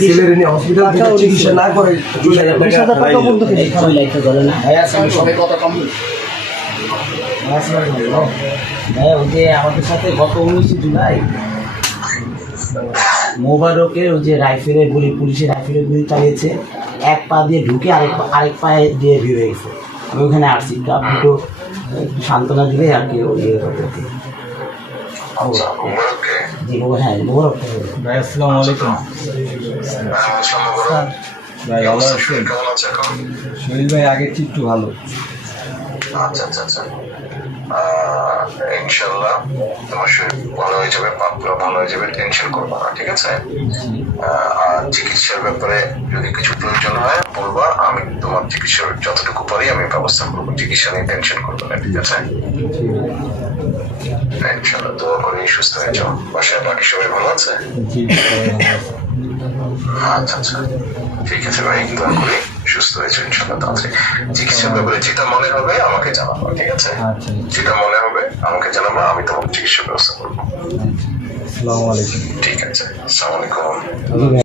ছেলের নিয়ে হসপিটাল থেকে চিকিৎসা না করে বিশ হাজার টাকা বন্ধ থেকে এইখানে লাইটটা জ্বলে না। ভাইয়া সবাই কথা কম। ভাই ওই যে আমাদের সাথে গত উনিশে জুলাই মোবারকের ওই যে রাইফেলের গুলি পুলিশের রাইফেলের গুলি চালিয়েছে। এক পা দিয়ে ঢুকে আরেক পা- আরেক পায়ে দিয়ে ভিড় হয়ে গেছে। আমি ওখানে আসছি একটু আপনি একটু একটু সান্ত্বনা দিলে আর কি ওই ইয়ে করতে জি হ্যাঁ মোবারক। ভাই আসসালামু আলাইকুম। ভাই ভালো আছেন? শরীর ভাই আগের চেয়ে একটু ভালো। আচ্ছা আচ্ছা আচ্ছা। ইনশাল্লাহ তোমার শরীর ভালো হয়ে যাবে পাপগুলো ভালো হয়ে যাবে টেনশন করব না ঠিক আছে? আর চিকিৎসার ব্যাপারে যদি কিছু প্রয়োজন হয় বলবা আমি তোমার চিকিৎসার যতটুকু পারি আমি ব্যবস্থা করব। চিকিৎসা নিয়ে টেনশন করব না ঠিক আছে। ইনশাল্লাহ দোয়া করে সুস্থ হয়ে যাও। বাসায় বাকি সবাই ভালো আছে? জি সবাই ভালো আছে আচ্ছা আচ্ছা। ঠিক আছে ভাই দোয়া করি সুস্থ হয়েছে ইনশাল্লাহ তাড়াতাড়ি। চিকিৎসার ব্যাপারে যেটা মনে হবে আমাকে জানাব ঠিক আছে? আচ্ছা যেটা মনে হবে আমাকে জানাব আমি তোমার চিকিৎসা ব্যবস্থা করব। ঠিক আছে আসসালামু আলাইকুম।